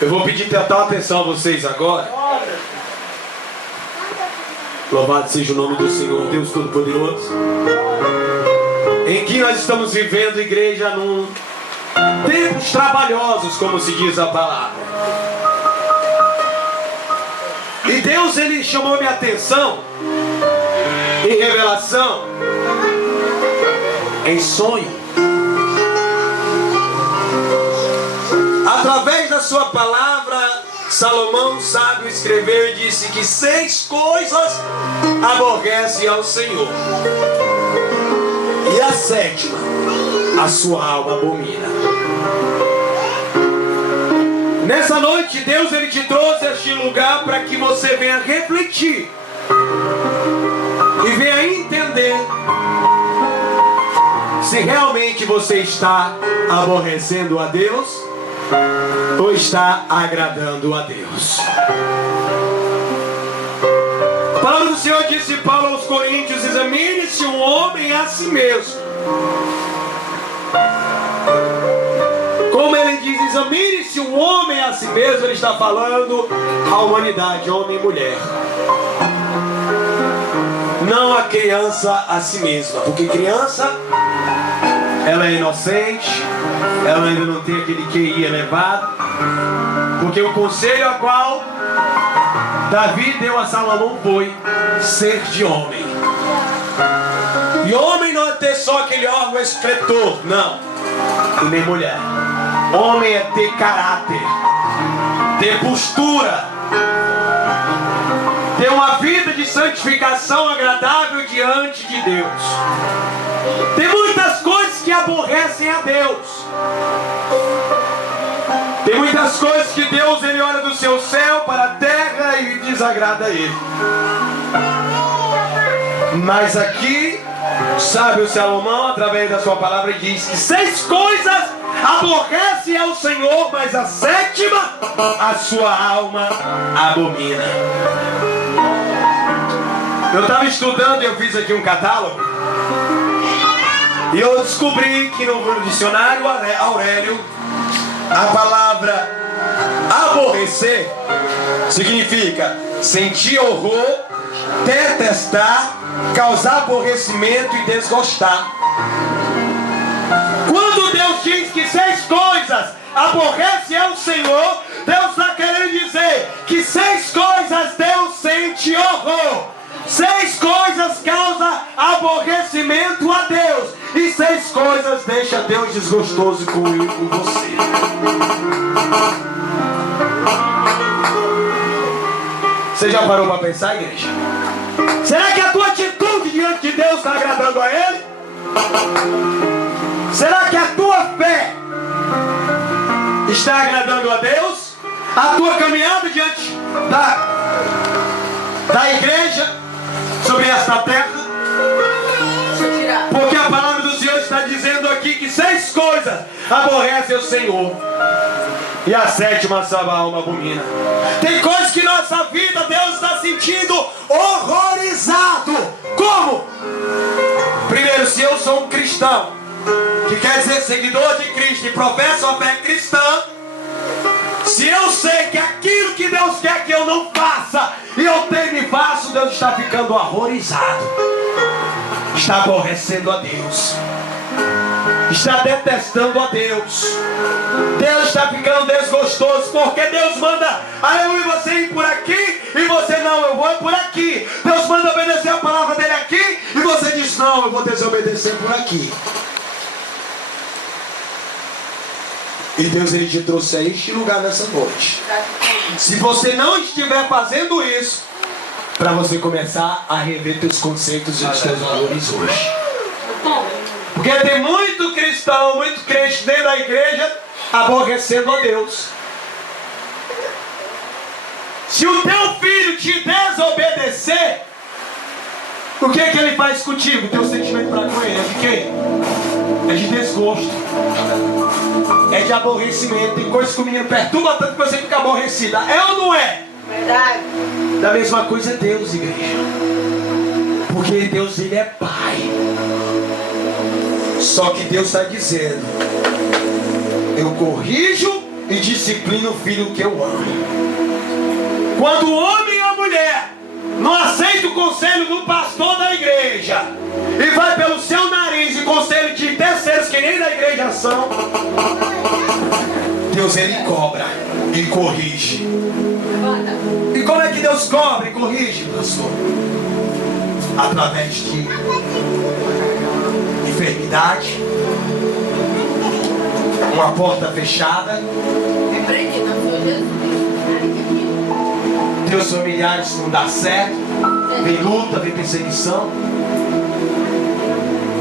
Eu vou pedir total atenção a vocês agora. Louvado seja o nome do Senhor, Deus Todo-Poderoso. Em que nós estamos vivendo, igreja, num tempos trabalhosos, como se diz a palavra. E Deus, Ele chamou minha atenção em revelação, em sonho. Através da sua palavra, Salomão, sábio, escreveu e disse que 6 coisas aborrece ao Senhor. E a 7ª, a sua alma abomina. Nessa noite, Deus, Ele te trouxe a este lugar para que você venha refletir e venha entender se realmente você está aborrecendo a Deus ou está agradando a Deus. A palavra do Senhor disse Paulo aos Coríntios: examine-se um homem a si mesmo. Como ele diz, examine-se um homem a si mesmo, ele está falando à humanidade, homem e mulher. Não a criança a si mesma, porque criança, ela é inocente, ela ainda não tem aquele QI elevado, porque o conselho a qual Davi deu a Salomão foi ser de homem. E homem não é ter só aquele órgão excretor, não, e nem mulher. Homem é ter caráter, ter postura, ter uma vida de santificação agradável diante de Deus. Tem muitas coisas que aborrecem a Deus. Tem muitas coisas que Deus, Ele olha do seu céu para a terra e desagrada a Ele. Mas aqui, sabe o Salomão, através da sua palavra, diz que 6 coisas aborrece ao Senhor, mas a 7ª, a sua alma abomina. Eu estava estudando e eu fiz aqui um catálogo. E eu descobri que no dicionário Aurélio, a palavra aborrecer significa sentir horror, detestar, causar aborrecimento e desgostar. Quando Deus diz que 6 coisas aborrece ao Senhor, Deus está querendo dizer que 6 coisas Deus sente horror. 6 coisas causam aborrecimento a Deus. E 6 coisas deixam Deus desgostoso com você. Você já parou para pensar, igreja? Será que a tua atitude diante de Deus está agradando a Ele? Será que a tua fé está agradando a Deus? A tua caminhada diante da igreja sobre esta terra? Porque a palavra do Senhor está dizendo aqui que 6 coisas aborrecem o Senhor e a 7ª, a sua alma abomina. Tem coisas que nossa vida Deus está sentindo horrorizado. Como? Primeiro, se eu sou um cristão, que quer dizer seguidor de Cristo e professa a fé cristã, se eu sei que aquilo que Deus quer que eu não faça e eu tenho e faço, Deus está ficando horrorizado, está aborrecendo a Deus, está detestando a Deus. Deus está ficando desgostoso, porque Deus manda eu e você ir por aqui e você não, eu vou por aqui. Deus manda obedecer a palavra dele aqui e você diz não, eu vou desobedecer por aqui. E Deus, Ele te trouxe a este lugar nessa noite. Se você não estiver fazendo isso, para você começar a rever teus conceitos e os teus valores hoje. Porque tem muito cristão, muito crente dentro da igreja aborrecendo a Deus. Se o teu filho te desobedecer, o que é que ele faz contigo? O teu sentimento para com ele é de quê? É de desgosto, é de aborrecimento. Tem coisas que o menino perturba tanto que você fica aborrecida. É ou não é? Verdade. Da mesma coisa é Deus, igreja. Porque Deus, Ele é Pai. Só que Deus está dizendo: eu corrijo e disciplino o filho que eu amo. Quando o homem e a mulher não aceitam o conselho do pastor da igreja e vai pelo seu nariz e conselho de terceiros que nem da igreja são, Deus ele cobra e corrige. E como é que Deus cobra e corrige, pastor? Através de enfermidade, uma porta fechada, teus familiares não dá certo, vem luta, vem perseguição.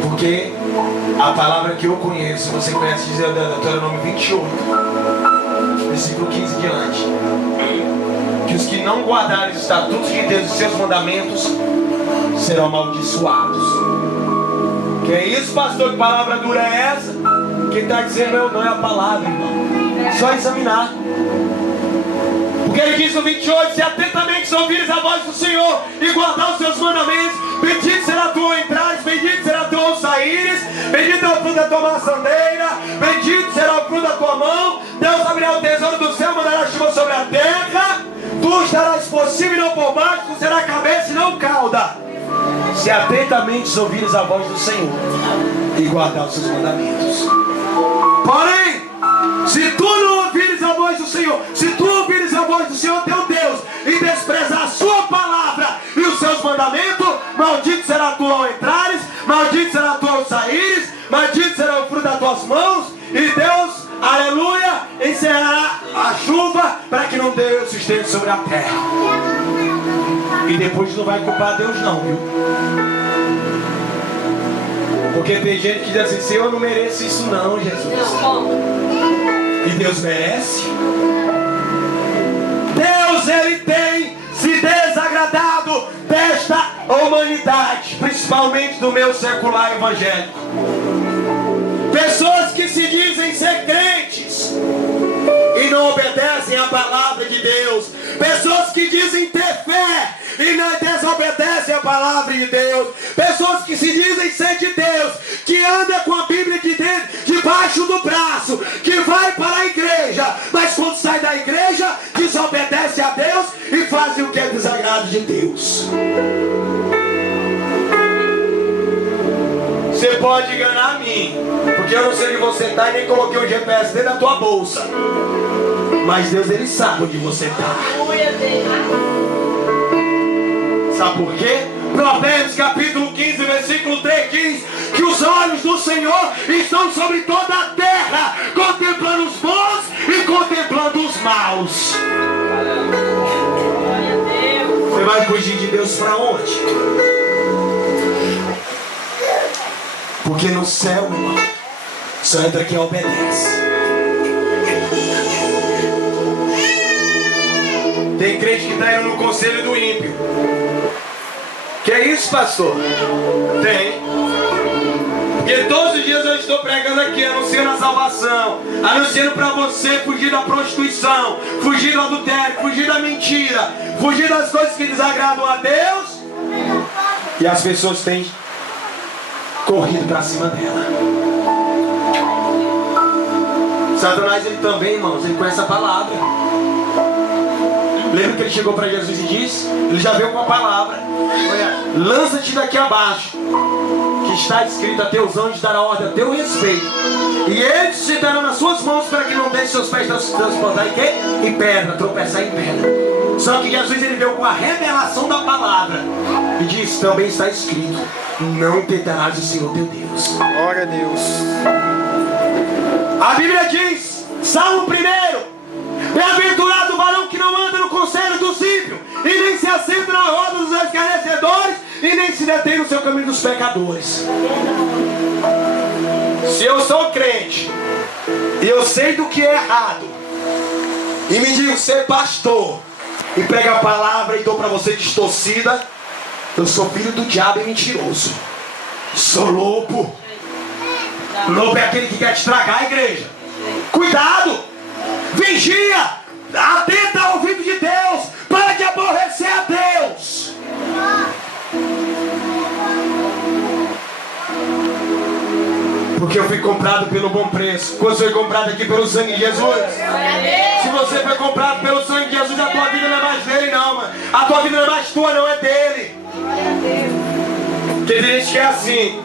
Porque a palavra que eu conheço, você conhece, diz Deuteronômio 28, versículo 15 em diante, que os que não guardarem os estatutos de Deus e seus mandamentos serão amaldiçoados. Que é isso, pastor? Que palavra dura é essa? Quem está dizendo não é a palavra, irmão. Só examinar. Porque ele diz no 28: se atentamente ouvires a voz do Senhor e guardar os seus mandamentos, bendito será tu ao entrares, bendito será tu ao saíres, bendito é o fruto da tua maçandeira, bendito será o fruto da tua mão. Deus abrirá o tesouro do céu, mandará chuva sobre a terra. Tu estarás por cima e não por baixo, tu serás cabeça e não cauda. Se atentamente ouvires a voz do Senhor e guardar os seus mandamentos. Porém, se tu não ouvires a voz do Senhor, se tu ouvires a voz do Senhor teu Deus e desprezar a sua palavra e os seus mandamentos, maldito será tu ao entrares, maldito será tu ao saíres, maldito será o fruto das tuas mãos, e Deus, aleluia, encerrará a chuva para que não dê o sustento sobre a terra. E depois não vai culpar Deus não, viu? Porque tem gente que diz assim: Senhor, eu não mereço isso não, Jesus. E Deus merece. Deus, ele tem se desagradado desta humanidade, principalmente do meu secular evangélico. Pessoas que se dizem ser crentes e não obedecem à palavra de Deus. Pessoas que dizem ter fé e não desobedecem à palavra de Deus. Pessoas que se dizem ser de Deus, que andam com a Bíblia de dentro, debaixo do braço, que vai para a igreja, mas quando sai da igreja desobedece a Deus e fazem o que é desagrado de Deus. Você pode enganar a mim, porque eu não sei onde você está e nem coloquei o GPS dentro da tua bolsa, mas Deus, ele sabe onde você está. Sabe por quê? Provérbios capítulo 15, versículo 3 diz que os olhos do Senhor estão sobre toda a terra, contemplando os bons e contemplando os maus. Você vai fugir de Deus para onde? Porque no céu, meu irmão, só entra quem obedece. Tem crente que está indo no conselho do ímpio. Que é isso, pastor? Tem. Porque todos os dias eu estou pregando aqui, anunciando a salvação, anunciando para você fugir da prostituição, fugir do adultério, fugir da mentira, fugir das coisas que desagradam a Deus. E as pessoas têm corrido para cima dela. Satanás, ele também, irmãos, ele conhece a palavra. Lembra que ele chegou para Jesus e disse? Ele já veio com a palavra: lança-te daqui abaixo, que está escrito: a teus anjos dará ordem a teu respeito, e eles te darão nas suas mãos para que não deixe seus pés transportar em quê? Em pedra, tropeçar em pedra. Só que Jesus, ele veio com a revelação da palavra e diz: também está escrito: não tentarás o Senhor teu Deus. Glória a Deus. A Bíblia diz, Salmo 1: bem-aventurado o varão que não anda no conselho dos ímpios, e nem se assenta na roda dos escarnecedores, e nem se detém no seu caminho dos pecadores. Se eu sou crente e eu sei do que é errado, e me digo ser pastor e prega a palavra e dou para você distorcida, eu sou filho do diabo e mentiroso. Sou lobo. Lobo é aquele que quer estragar a igreja. Cuidado! Vigia! Atenta ao ouvido de Deus! Para de aborrecer a Deus! Porque eu fui comprado pelo bom preço. Você foi comprado aqui pelo sangue de Jesus. Se você foi comprado pelo sangue de Jesus, a tua vida não é mais dele não, mano. A tua vida não é mais tua, não é dele. Porque tem gente que é assim.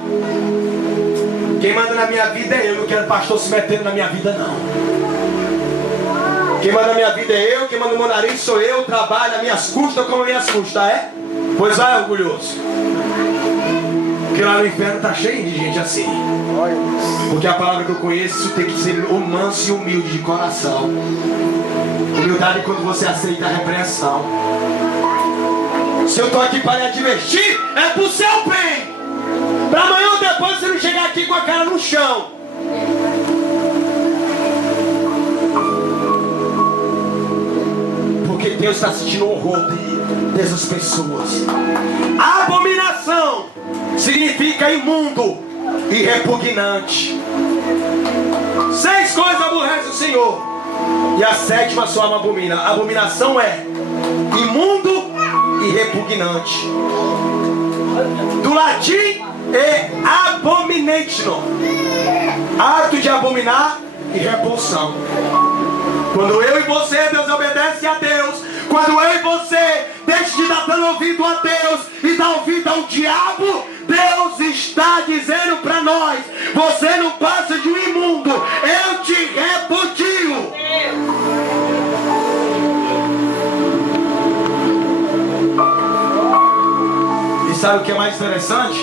Quem manda na minha vida é eu. Não quero pastor se metendo na minha vida não. Quem manda na minha vida é eu. Quem manda no meu nariz sou eu. Trabalho a minhas custas como a minhas custas, é? Pois vai, orgulhoso. Porque lá no inferno tá cheio de gente assim. Porque a palavra que eu conheço tem que ser o manso e humilde de coração. Humildade é quando você aceita a repreensão. Se eu tô aqui para lhe advertir, é pro seu bem. Para amanhã ou depois você não chegar aqui com a cara no chão. Porque Deus está sentindo o horror dessas pessoas. Abominação significa imundo e repugnante. 6 coisas aborrece o Senhor, e a 7ª sua alma abomina. A abominação é imundo e repugnante. Do latim é abomination, ato de abominar e repulsão. Quando eu e você, Deus obedece a Deus. Quando eu e você deixa de estar dando ouvido a Deus e dar ouvido ao diabo, Deus está dizendo para nós: você não passa de um imundo, eu te repudio. E sabe o que é mais interessante?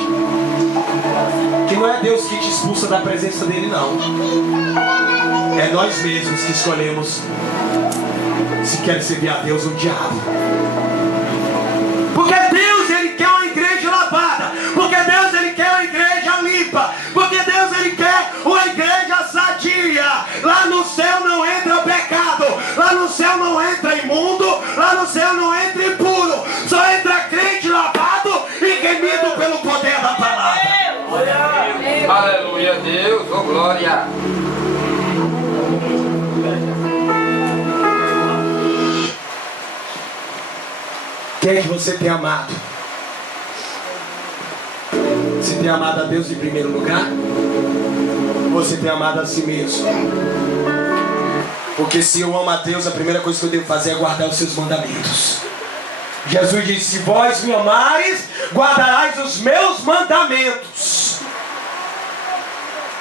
Que não é Deus que te expulsa da presença dele, não. É nós mesmos que escolhemos se quer servir a Deus ou o diabo. Porque Deus, ele quer uma igreja lavada. Porque Deus, ele quer uma igreja limpa. Porque Deus, ele quer uma igreja sadia. Lá no céu não entra pecado. Lá no céu não entra imundo. Lá no céu não entra impuro. Só entra crente lavado e remido pelo poder da palavra. Aleluia, Deus, oh glória. Quem é que você tem amado? Você tem amado a Deus em primeiro lugar? Ou você tem amado a si mesmo? Porque se eu amo a Deus, a primeira coisa que eu devo fazer é guardar os seus mandamentos. Jesus disse: se vós me amares, guardarás os meus mandamentos.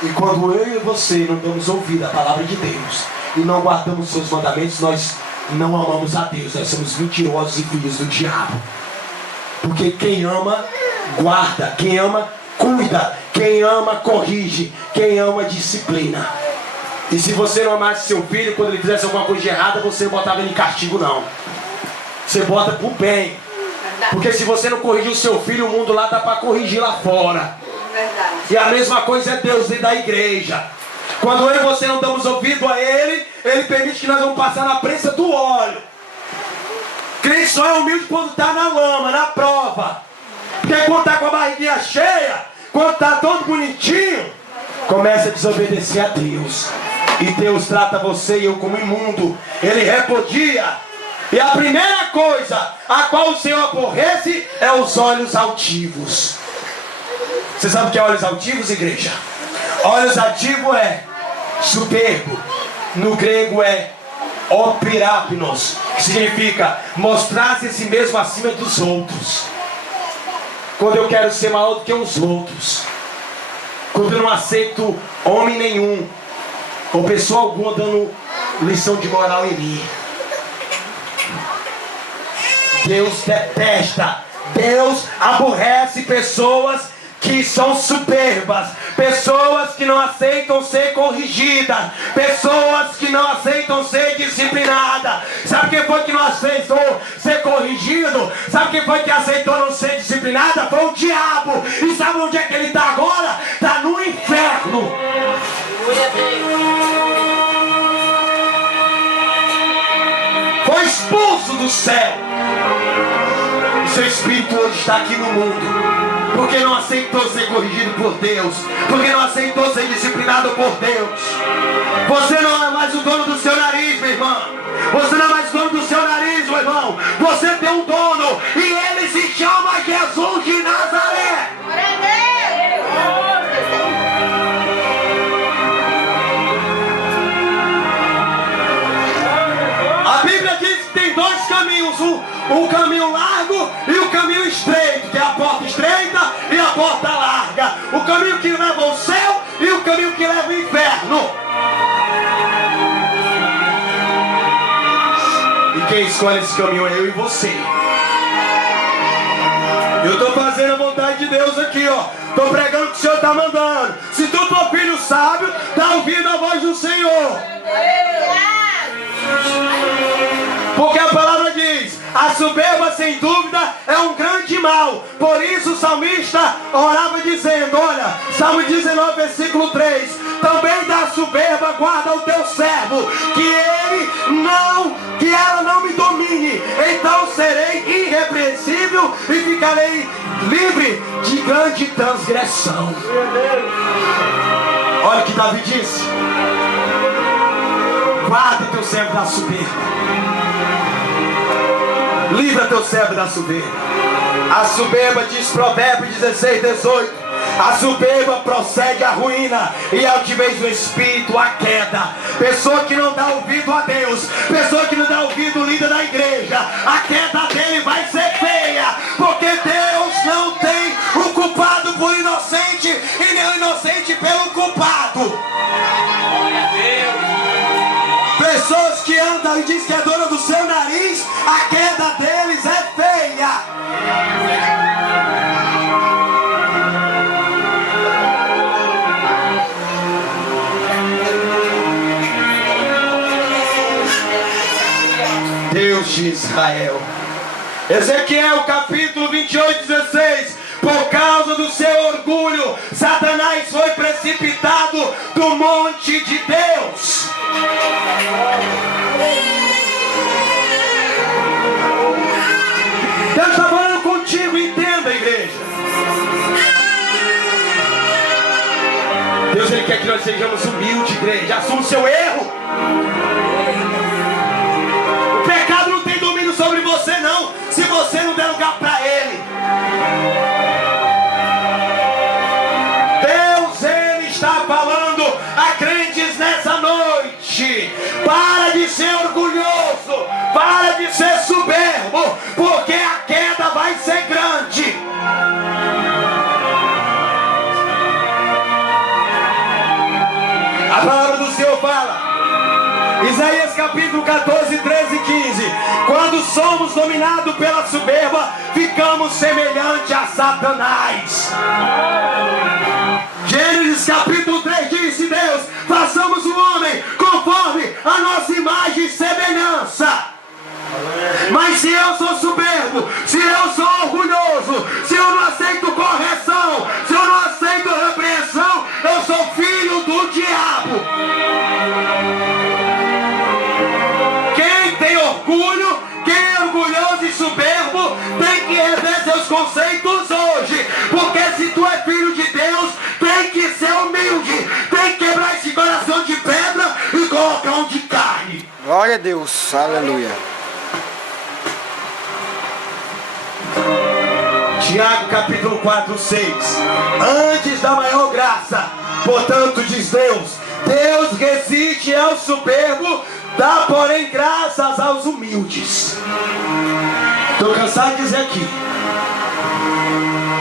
E quando eu e você não damos ouvido à palavra de Deus e não guardamos os seus mandamentos, nós não amamos a Deus, nós somos mentirosos e filhos do diabo. Porque quem ama, guarda. Quem ama, cuida. Quem ama, corrige. Quem ama, disciplina. E se você não amasse seu filho, quando ele fizesse alguma coisa de errada, você não botava ele em castigo, não. Você bota pro bem. Porque se você não corrigir o seu filho, o mundo lá dá para corrigir lá fora. E a mesma coisa é Deus dentro da igreja. Quando eu e você não damos ouvido a Ele, Ele permite que nós vamos passar na prensa do óleo. Crente só é humilde quando está na lama, na prova. Porque quando está com a barriguinha cheia, quando está todo bonitinho, começa a desobedecer a Deus. E Deus trata você e eu como imundo. Ele repudia. E a primeira coisa a qual o Senhor aborrece é os olhos altivos. Você sabe o que é olhos altivos, igreja? Olhos altivos é soberbo. No grego é opirápinos, que significa mostrar-se a si mesmo acima dos outros. Quando eu quero ser maior do que os outros. Quando eu não aceito homem nenhum ou pessoa alguma dando lição de moral em mim. Deus detesta, Deus aborrece pessoas que são soberbas, pessoas que não aceitam ser corrigidas, pessoas que não aceitam ser disciplinadas. Sabe quem foi que não aceitou ser corrigido? Sabe quem foi que aceitou não ser disciplinada? Foi o diabo. E sabe onde é que ele está agora? Está no inferno. Foi expulso do céu. E seu espírito hoje está aqui no mundo. Porque não aceitou ser corrigido por Deus. Porque não aceitou ser disciplinado por Deus. Você não é mais o dono do seu nariz, meu irmão. Você não é mais o dono do seu nariz, meu irmão. Você tem um dono. E ele se chama Jesus de Nazaré. caminhos, o caminho largo e o caminho estreito, que é a porta estreita e a porta larga, o caminho que leva ao céu e o caminho que leva ao inferno. E quem escolhe esse caminho é eu e você. Eu estou fazendo a vontade de Deus aqui, ó. Estou pregando o que o Senhor está mandando. Se tu for filho sábio, está ouvindo a voz do Senhor. Porque a palavra diz: a soberba sem dúvida é um grande mal. Por isso o salmista orava dizendo, olha, Salmo 19, versículo 3: também da soberba guarda o teu servo, que ela não me domine. Então serei irrepreensível e ficarei livre de grande transgressão. Olha o que Davi disse: guarda teu servo da soberba. Livra teu servo da soberba. A soberba, diz Provérbios 16, 18: a soberba procede à ruína e a altivez do espírito à queda. Pessoa que não dá ouvido a Deus, pessoa que não dá ouvido ao líder da igreja, a queda dele vai ser feia, porque Deus não tem o culpado por inocente e nem o inocente pelo culpado. Pessoas que andam e diz que é dona do seu nariz, a queda deles é feia. Deus de Israel. Ezequiel capítulo 28, 16: por causa do seu orgulho, Satanás foi precipitado do monte de Deus. Deus está falando contigo, entenda, igreja. Deus, Ele quer que nós sejamos humildes, igreja. Assuma o seu erro. O pecado não tem domínio sobre você, não, se você não der lugar para ele. Deus, Ele está falando a crentes nessa noite: para de ser orgulhoso, para de ser soberbo, porque a queda vai ser grande. A palavra do Senhor fala, Isaías capítulo 14, 13 e 15: quando somos dominados pela soberba, ficamos semelhantes a Satanás. Gênesis capítulo 3 disse Deus: façamos o homem conforme a nossa imagem e semelhança. Mas se eu sou soberbo, se eu sou orgulhoso, se eu não aceito correção, se eu não aceito repreensão, eu sou filho do diabo. Quem tem orgulho, quem é orgulhoso e soberbo, tem que rever seus conceitos hoje. Porque se tu é filho de Deus, tem que ser humilde, tem que quebrar esse coração de pedra e colocar um de carne. Glória a Deus, aleluia. Tiago capítulo 4, 6: antes da maior graça, portanto diz Deus, Deus resiste ao soberbo, dá porém graças aos humildes. Estou cansado de dizer aqui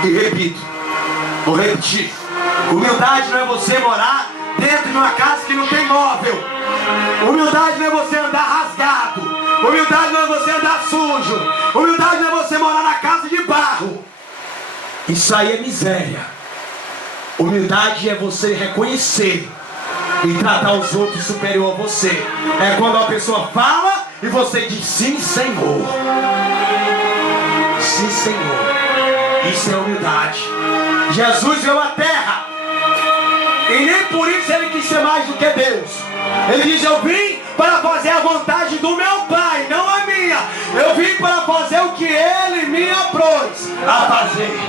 e repito, vou repetir: humildade não é você morar dentro de uma casa que não tem móvel. Humildade não é você andar rasgado. Humildade não é você andar sujo. Humildade não é você morar na casa de barro. Isso aí é miséria. Humildade é você reconhecer e tratar os outros superior a você. É quando a pessoa fala e você diz: sim, Senhor. Sim, Senhor. Isso é humildade. Jesus veio à terra e nem por isso ele quis ser mais do que Deus. Ele diz: eu vim para fazer a vontade do meu Pai, não a minha. Eu vim para fazer o que Ele me aprouxe a fazer.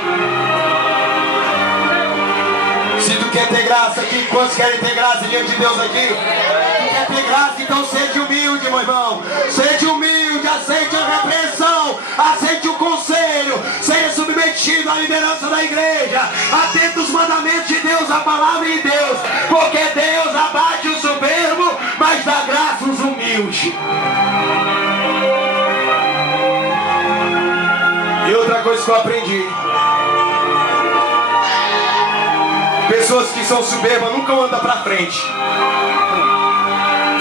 Se tu quer ter graça aqui, quantos querem ter graça diante de Deus aqui? Tu quer ter graça, então seja humilde, meu irmão. Seja humilde, aceite a repreensão, aceite o conselho, seja submetido à liderança da igreja, atenta os mandamentos de Deus, a palavra de Deus, porque Deus abate o soberbo, mas dá graça aos humildes. outra coisa que eu aprendi. Pessoas que são soberbas nunca andam pra frente.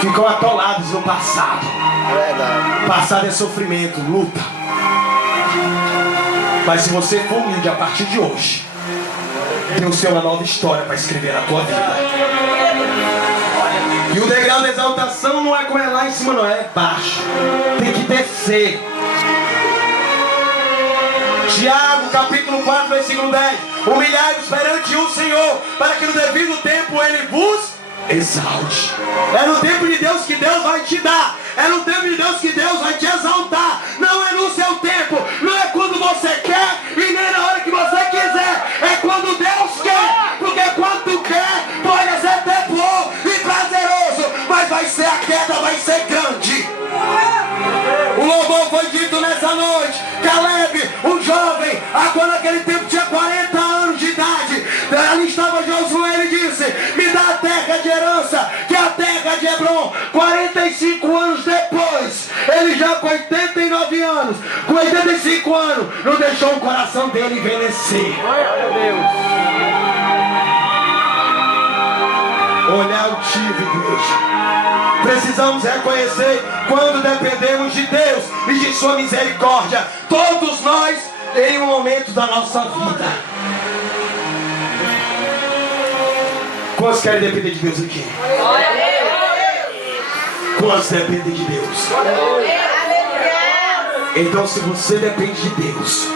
Ficam atolados no passado. Verdade. Passado é sofrimento, luta. Mas se você for humilde a partir de hoje, Deus tem uma nova história para escrever na tua vida. E o degrau da exaltação não é como é lá em cima, não é baixo. Tem que descer. Tiago, capítulo 4, versículo 10. Humilhai-vos perante o Senhor, para que no devido tempo Ele vos exalte. É no tempo de Deus que Deus vai te dar. É no tempo de Deus que Deus vai te exaltar. Não é no seu tempo. Não é quando você quer e nem na hora que você quiser. É quando Deus quer. Porque quando tu quer, pode ser até bom e prazeroso, mas vai ser a queda, vai ser grande. O louvor foi dito nessa noite. Caleb, um jovem, quando naquele tempo tinha 40 anos de idade, ali estava Josué, ele disse: me dá a terra de herança, que é a terra de Hebron. 45 anos depois, ele já com 89 anos, com 85 anos, não deixou o coração dele envelhecer. Olhar altivo, igreja. Precisamos reconhecer quando dependemos de Deus e de sua misericórdia. Todos nós em um momento da nossa vida. Quantos querem depender de Deus aqui? Quantos dependem de Deus? Então, se você depende de Deus,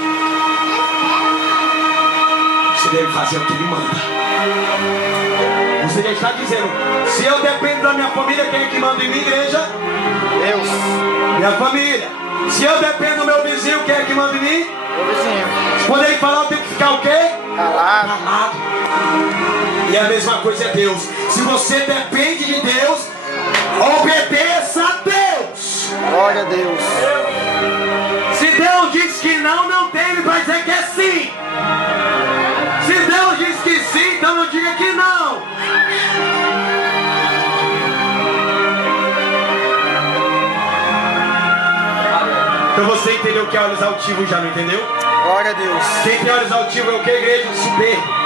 você deve fazer o que Ele manda. Você já está dizendo: se eu dependo da minha família, quem é que manda em minha igreja? Deus. Minha família. Se eu dependo do meu vizinho, quem é que manda em mim? Meu vizinho. Quando ele falar, eu tenho que ficar o quê? Calado. Calado. E a mesma coisa é Deus. Se você depende de Deus, obedeça a Deus. Glória a Deus. Se Deus diz que não, não tem para dizer que é sim. Se Deus diz que sim, então não diga que não. Então você entendeu o que é olhos altivos, já não entendeu? Glória a Deus. Quem tem olhos altivos é o que, igreja? Soberbo.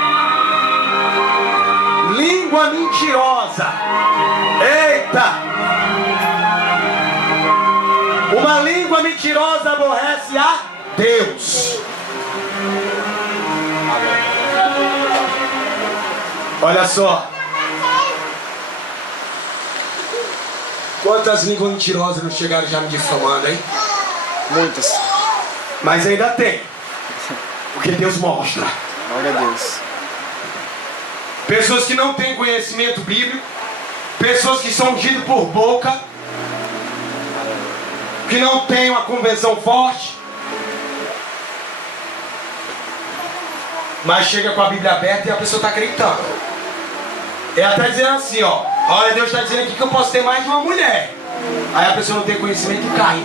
Língua mentirosa. Eita! Uma língua mentirosa aborrece a Deus. Olha só. Quantas línguas mentirosas não chegaram já me difamando, hein? Muitas. Mas ainda tem. Porque Deus mostra. Glória a Deus. Pessoas que não têm conhecimento bíblico. Pessoas que são ungidas por boca. Que não têm uma convenção forte. Mas chega com a Bíblia aberta e a pessoa está acreditando. É até dizendo assim, ó: olha, Deus está dizendo aqui que eu posso ter mais de uma mulher. Aí a pessoa não tem conhecimento e cai.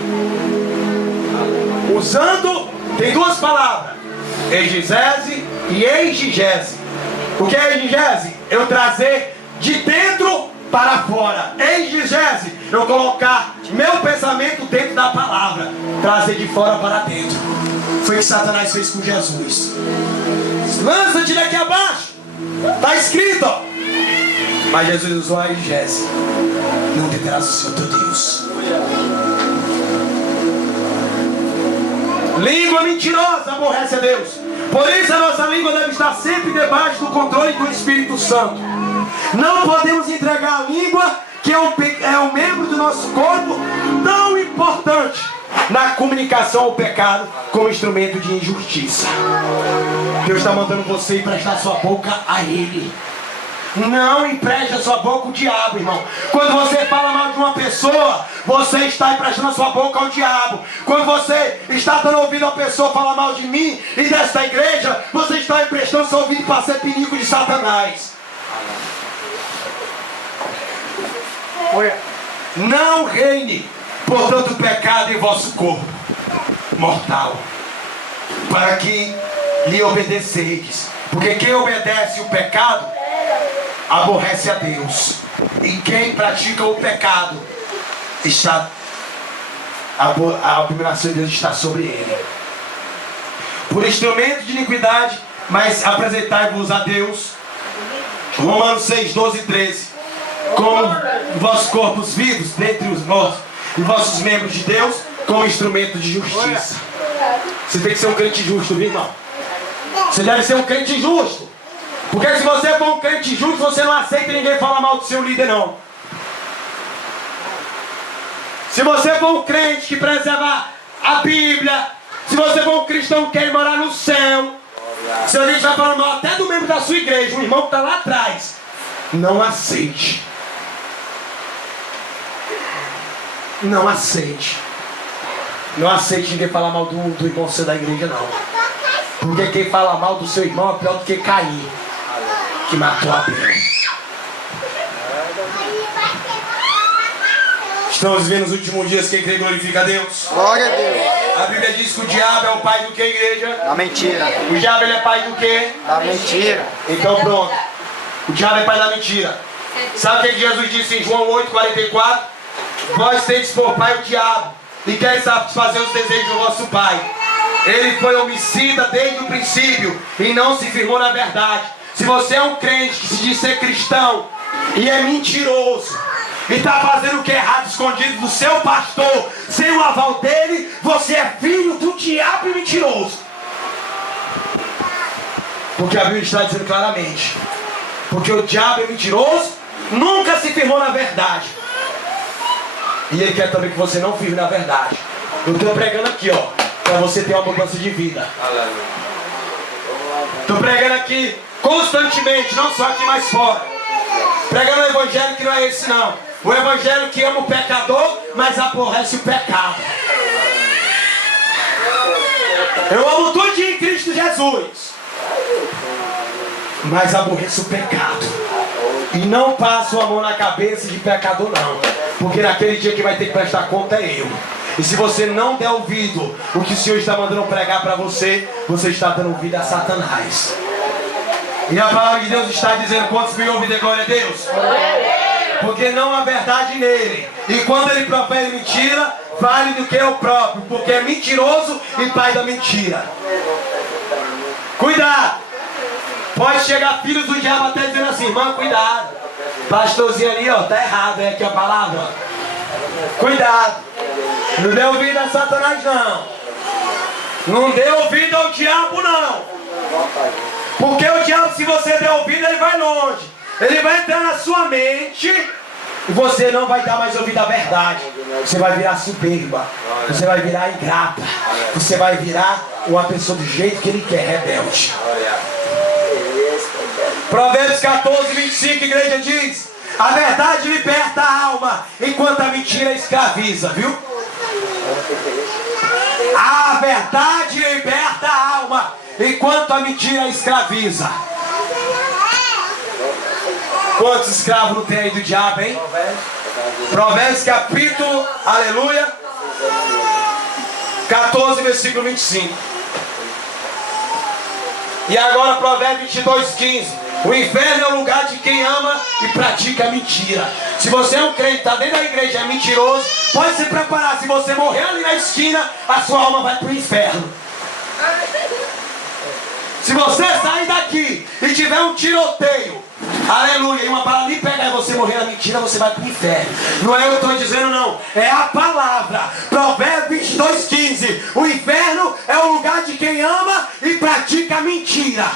Usando, tem duas palavras: exigese e exigese. O que é exigese? Eu trazer de dentro para fora. Exigese, eu colocar meu pensamento dentro da palavra. Trazer de fora para dentro. Foi o que Satanás fez com Jesus. Lança-te daqui abaixo. Está escrito, ó. Mas Jesus usou a exigese. Não tentarás o Senhor teu Deus. Língua mentirosa aborrece a Deus. Por isso a nossa língua deve estar sempre debaixo do controle do Espírito Santo. Não podemos entregar a língua, que é um membro do nosso corpo tão importante na comunicação ao pecado, como instrumento de injustiça. Deus está mandando você emprestar sua boca a Ele. Não empreste a sua boca ao diabo, irmão. Quando você fala mal de uma pessoa, você está emprestando a sua boca ao diabo. Quando você está dando ouvido a pessoa falar mal de mim e desta igreja, você está emprestando seu ouvido para ser perigo de Satanás. Não reine, portanto, o pecado em vosso corpo mortal, para que lhe obedeceis. Porque quem obedece o pecado aborrece a Deus. E quem pratica o pecado a abominação de Deus está sobre ele. por instrumento de iniquidade, mas apresentai-vos a Deus. Romanos 6, 12 e 13. Como vossos corpos vivos dentre os mortos e vossos membros de Deus como instrumento de justiça. Você tem que ser um crente justo, viu, irmão? Você deve ser um crente justo. Porque se você for um crente justo, você não aceita ninguém falar mal do seu líder, não. Se você for um crente que preserva a Bíblia, se você for um cristão que quer morar no céu, se a gente vai falar mal até do membro da sua igreja, um irmão que está lá atrás, não aceite. Não aceite. Não aceite ninguém falar mal do irmão seu da igreja, não. Porque quem fala mal do seu irmão é pior do que Caim, que matou Abel. Estamos vivendo os últimos dias. Quem crê glorifica a Deus. Glória a Deus. A Bíblia diz que o diabo é o pai do que, igreja? Da mentira. O diabo ele é pai do que? Da mentira. Então pronto. O diabo é pai da mentira. Sabe o que Jesus disse em João 8,44? Vós tendes por pai o diabo e queres satisfazer os desejos do vosso pai. Ele foi homicida desde o princípio e não se firmou na verdade. Se você é um crente que se diz ser cristão e é mentiroso e está fazendo o que é errado escondido do seu pastor, sem o aval dele, você é filho do diabo e mentiroso. Porque a Bíblia está dizendo claramente, porque o diabo é mentiroso, nunca se firmou na verdade. E ele quer também que você não firme na verdade. Eu estou pregando aqui, ó, para você ter uma mudança de vida. Estou pregando aqui constantemente, não só aqui, mas fora. Pregando o evangelho que não é esse, não. O evangelho que ama o pecador, mas aborrece o pecado. Eu amo tudo em Cristo Jesus, mas aborreço o pecado. E não passo a mão na cabeça de pecador, não. Porque naquele dia que vai ter que prestar conta é eu. E se você não der ouvido o que o Senhor está mandando pregar para você, você está dando ouvido a Satanás. E a palavra de Deus está dizendo: quantos me ouvem, de glória a Deus? Porque não há verdade nele. E quando ele profere mentira, fale do que é o próprio, porque é mentiroso e pai da mentira. Cuidado. Pode chegar filhos do diabo até dizendo assim: irmão, cuidado, pastorzinho ali, ó, tá errado, é aqui a palavra, ó. Cuidado. Não dê ouvido a Satanás, não. Não dê ouvido ao diabo, não. Porque o diabo, se você der ouvido, ele vai longe. Ele vai entrar na sua mente e você não vai dar mais ouvido à verdade. Você vai virar soberba. Você vai virar ingrata. Você vai virar uma pessoa do jeito que ele quer, rebelde. Provérbios 14, 25, igreja diz: a verdade liberta a alma, enquanto a mentira escraviza, viu? A verdade liberta a alma, enquanto a mentira escraviza. Quantos escravos não tem aí do diabo, hein? Provérbios capítulo, aleluia, 14, versículo 25. E agora Provérbios 22, 15. O inferno é o lugar de quem ama e pratica mentira. Se você é um crente, está dentro da igreja, é mentiroso, pode se preparar. Se você morrer ali na esquina, a sua alma vai para o inferno. Se você sair daqui e tiver um tiroteio, aleluia, e uma bala ali pegar e você morrer na mentira, você vai para o inferno. Não é eu que estou dizendo, não, é a palavra. Provérbios 22, 15. O inferno é o lugar de quem ama e pratica mentira.